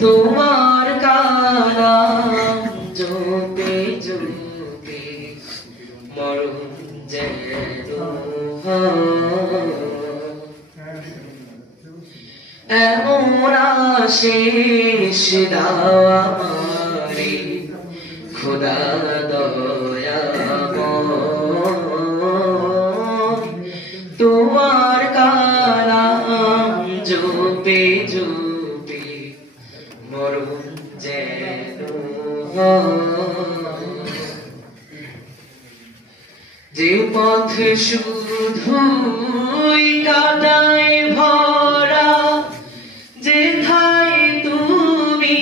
তোমার কালাম জপে জপে মরণ যেন এমন আশিস দাও আমারে খোদা দয়াময় তোমার কালাম জপে জপে মরণ যেন যে পথ শুধুই কাদায় ভরা যেথায় তুমি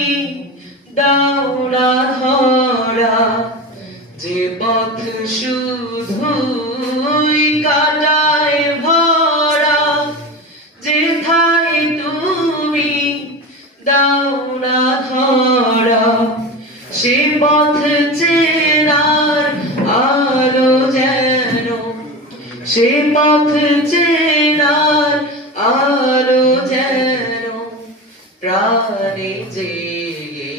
দাওড়া ধরা যে পথ শুধুই কাদায় ভরা যেথায় তুমি দাওড়া ধরা সে পথ চেনার আলো যেন সে পথ চেনার আলো যেন প্রাণে জেগে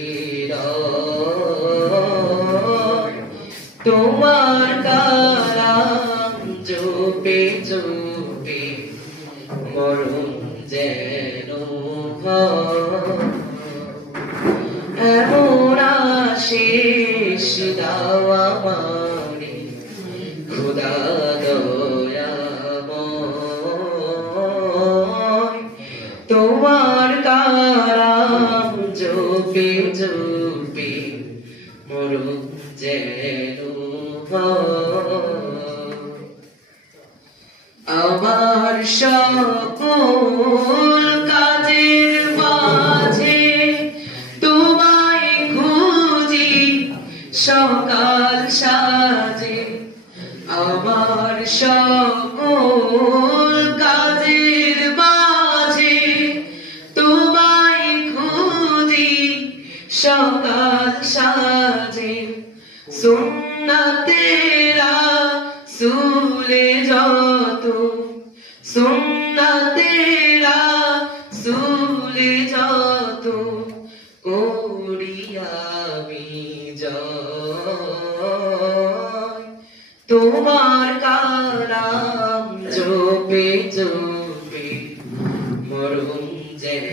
রয় তোমার কালাম জপে জপে মরণ যেন এমন আশিস দাও আমারে খোদা দয়াময় তোমার কালাম জপে জপে মরণ যেন আমার সকল কাজের মাঝে তোমায় খুঁজি সকাল সাজে আমার সকল কাজের মাঝে তোমায় খুঁজি সকাল সাজে সুন্নাতেরা সুলে যত সুন্নাতেরা সুলে যত করি আমি জয় তোমার কালাম জপে জপে মরণ যেন